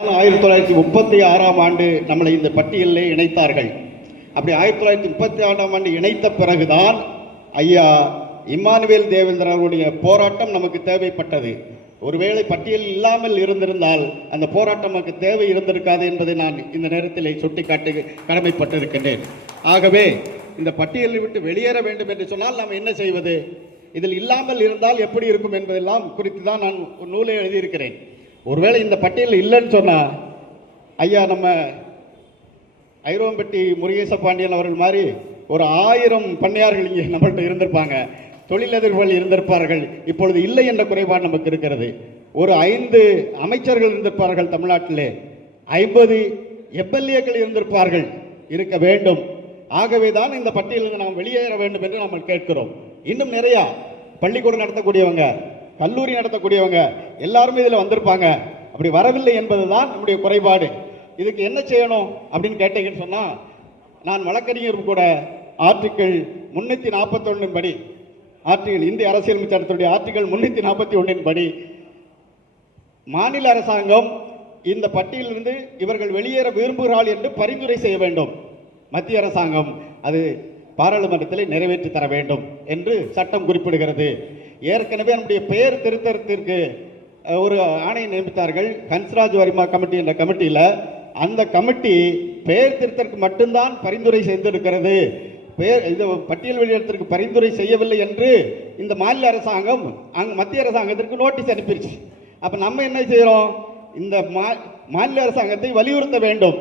1936 நம்மளை இந்த பட்டியலிலே இணைத்தார்கள். அப்படி 1936 இணைத்த பிறகுதான் ஐயா இம்மானுவேல் தேவேந்திரன் அவருடைய போராட்டம் நமக்கு தேவைப்பட்டது. ஒருவேளை பட்டியல் இல்லாமல் இருந்திருந்தால் அந்த போராட்டம் நமக்கு தேவை இருந்திருக்காது என்பதை நான் இந்த நேரத்தில் சுட்டிக்காட்டி கடமைப்பட்டிருக்கின்றேன். ஆகவே இந்த பட்டியலை விட்டு வெளியேற வேண்டும் என்று சொன்னால் நாம் என்ன செய்வது? இதில் இல்லாமல் இருந்தால் எப்படி இருக்கும் என்பதெல்லாம் குறித்து தான் நான் ஒரு நூலை எழுதியிருக்கிறேன். ஒருவேளை இந்த பட்டியல் இல்லைன்னு சொன்னால் ஐயா நம்ம ஐரோம்பட்டி முருகேச பாண்டியன் அவர்கள் மாதிரி ஒரு 1000 பண்ணையார்கள் இங்கே நம்மள்கிட்ட இருந்திருப்பாங்க, தொழிலதிபர்கள் இருந்திருப்பார்கள். இப்பொழுது இல்லை என்ற குறைபாடு நமக்கு இருக்கிறது. ஒரு 5 அமைச்சர்கள் இருந்திருப்பார்கள் தமிழ்நாட்டிலே, 50 எம்எல்ஏக்கள் இருந்திருப்பார்கள், இருக்க வேண்டும். ஆகவே தான் இந்த பட்டியலில் நாம் வெளியேற வேண்டும் என்று நாம் கேட்கிறோம். இன்னும் நிறையா பள்ளிக்கூடம் நடத்தக்கூடியவங்க, கல்லூரி நடத்தக்கூடியவங்க எல்லாருமே இதில் வந்திருப்பாங்க. அப்படி வரவில்லை என்பதுதான் நம்முடைய குறைபாடு. இதுக்கு என்ன செய்யணும் அப்படின்னு கேட்டீங்கன்னு சொன்னால், நான் வழக்கறிஞர் கூட ஆர்டிக்கிள் 341 படி, இந்திய அரசியலமைப்பு சட்டத்துடைய ஆர்டிக்கிள் 341 படி மாநில அரசாங்கம் இந்த பட்டியலிருந்து இவர்கள் வெளியேற விரும்புகிறார்கள் என்று பரிந்துரை செய்ய வேண்டும். மத்திய அரசாங்கம் அது பாராளுமன்றத்தில் நிறைவேற்றி தர வேண்டும் என்று சட்டம் குறிப்பிடுகிறது. ஏற்கனவே நம்முடைய பெயர் திருத்தத்திற்கு ஒரு ஆணையை நியமித்தார்கள், ஹன்ஸ்ராஜ் வர்மா கமிட்டி என்ற கமிட்டியில். அந்த கமிட்டி பெயர் திருத்தத்திற்கு மட்டும்தான் பரிந்துரை செய்திருக்கிறது, இது பட்டியல் வெளியிடத்திற்கு பரிந்துரை செய்யவில்லை என்று இந்த மாநில அரசாங்கம் மத்திய அரசாங்கத்திற்கு நோட்டீஸ் அனுப்பிடுச்சு. அப்போ நம்ம என்ன செய்கிறோம்? இந்த மாநில அரசாங்கத்தை வலியுறுத்த வேண்டும்.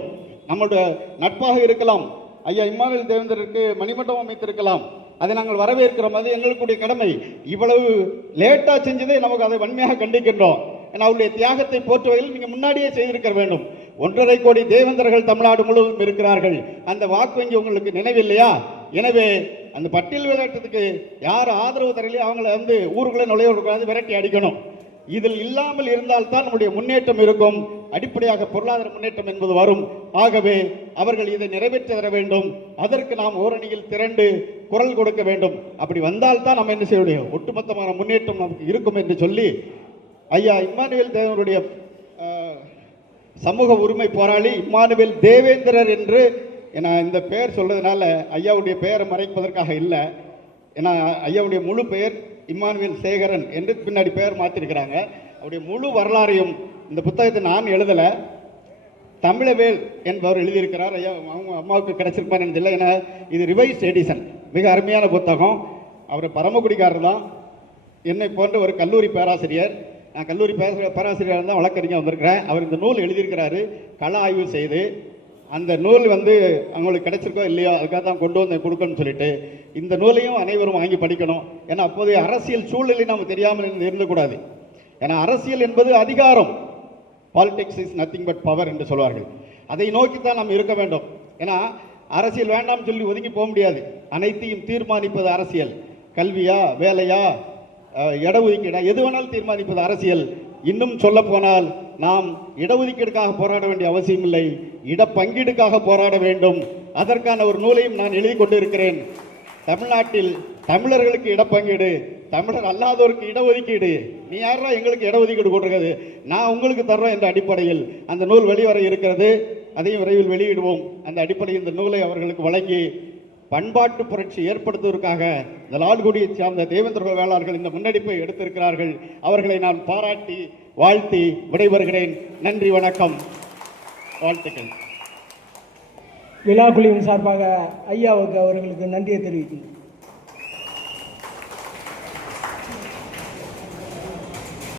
நம்மளுடைய நட்பாக இருக்கலாம், ஐயா இம்மானுவேல் தேவேந்திரருக்கு மணிமண்டபம் அமைத்திருக்கலாம், அதை நாங்கள் வரவேற்கிறோம், அது எங்களுடைய கடமை. இவ்வளவு லேட்டாக செஞ்சதே நமக்கு அதை வன்மையாக கண்டிக்கின்றோம். ஏன்னா அவருடைய தியாகத்தை போற்றுவதில் நீங்கள் முன்னாடியே செய்திருக்க வேண்டும். 1.5 கோடி தேவேந்திரர்கள் தமிழ்நாடு முழுவதும் இருக்கிறார்கள். அந்த வாக்கு வங்கி உங்களுக்கு நினைவில்லையா? எனவே அந்த பட்டியல் விளையாட்டத்துக்கு யார் ஆதரவு தரலையோ அவங்கள ஊருக்குள்ளே நுழையக்கூடாது, விரட்டி அடிக்கணும். இதில் இல்லாமல் இருந்தால்தான் நம்முடைய முன்னேற்றம் இருக்கும். அடிப்படையாக பொருளாதார முன்னேற்றம் என்பது வரும். ஆகவே அவர்கள் இதை நிறைவேற்றி தர வேண்டும். அதற்கு நாம் ஓரணியில் திரண்டு குரல் கொடுக்க வேண்டும். அப்படி வந்தால்தான் நம்ம என்ன செய்ய முடியும்? ஒட்டுமொத்தமான முன்னேற்றம் நமக்கு இருக்கும் என்று சொல்லி ஐயா இம்மானுவேல் தேவனுடைய சமூக உரிமை போராளி இம்மானுவேல் தேவேந்திரர் என்று நான் இந்த பெயர் சொல்றதுனால ஐயாவுடைய பெயரை மறைப்பதற்காக இல்லை. ஏன்னா ஐயாவுடைய முழு பெயர் இம்மானுவேல் சேகரன் என்று பின்னாடி பெயர் மாற்றிருக்கிறாங்க. அவருடைய முழு வரலாறையும் இந்த புத்தகத்தை நான் எழுதலை, தமிழவேல் என்பவர் எழுதியிருக்கிறார். ஐயா அவங்க அம்மாவுக்கு கிடைச்சிருப்பான்னு தெரியல. ஏன்னா இது ரிவைஸ் எடிஷன், மிக அருமையான புத்தகம். அவர் பரமக்குடிக்காரர் தான், என்னை போன்ற ஒரு கல்லூரி பேராசிரியர். நான் கல்லூரி பேராசிரியர் தான் வழக்கறிஞர் வந்திருக்கிறேன். அவர் இந்த நூல் எழுதியிருக்கிறாரு, கள ஆய்வு செய்து. அந்த நூல் அவங்களுக்கு கிடைச்சிருக்கோ இல்லையோ அதுக்காக தான் கொண்டு வந்து கொடுக்கணும்னு சொல்லிட்டு இந்த நூலையும் அனைவரும் வாங்கி படிக்கணும். ஏன்னா அப்போதைய அரசியல் சூழ்நிலை நம்ம தெரியாமல் இருந்தக்கூடாது. ஏன்னா அரசியல் என்பது அதிகாரம், politics is nothing but power என்று சொல்வார்கள். அதை நோக்கித்தான் நாம் இருக்க வேண்டும். ஏன்னா அரசியல் வேண்டாம் சொல்லி ஒதுங்கி போக முடியாது. அனைத்தையும் தீர்மானிப்பது அரசியல். கல்வியா, வேலையா, இடஒதுக்கீடா, எது வேணாலும் தீர்மானிப்பது அரசியல். இன்னும் சொல்ல போனால் நாம் இடஒதுக்கீடுக்காக போராட வேண்டிய அவசியம் இல்லை, இடப்பங்கீடுக்காக போராட வேண்டும். அதற்கான ஒரு நூலையும் நான் எழுதி கொண்டிருக்கிறேன். தமிழ்நாட்டில் தமிழர்களுக்கு இடப்பங்கீடு, தமிழர் அல்லாதோருக்கு இடஒதுக்கீடு. நீ யாரா எங்களுக்கு இடஒதுக்கீடு கொடுக்கிறது, நான் உங்களுக்கு தர்றேன் என்ற அடிப்படையில் அந்த நூல் வெளிவர இருக்கிறது. அதையும் விரைவில் வெளியிடுவோம். அந்த அடிப்படையில் இந்த நூலை அவர்களுக்கு வழங்கி பண்பாட்டு புரட்சி ஏற்படுத்துவதற்காக இந்த லால்குடியை சேர்ந்த தேவேந்திர வேளாளர்கள் இந்த முன்னெடுப்பை எடுத்திருக்கிறார்கள். அவர்களை நான் பாராட்டி வாழ்த்தி விடைபெறுகிறேன். நன்றி, வணக்கம், வாழ்த்துக்கள். விழா குழுவின் சார்பாக ஐயாவுக்கு அவர்களுக்கு நன்றியை தெரிவிக்கின்றேன்.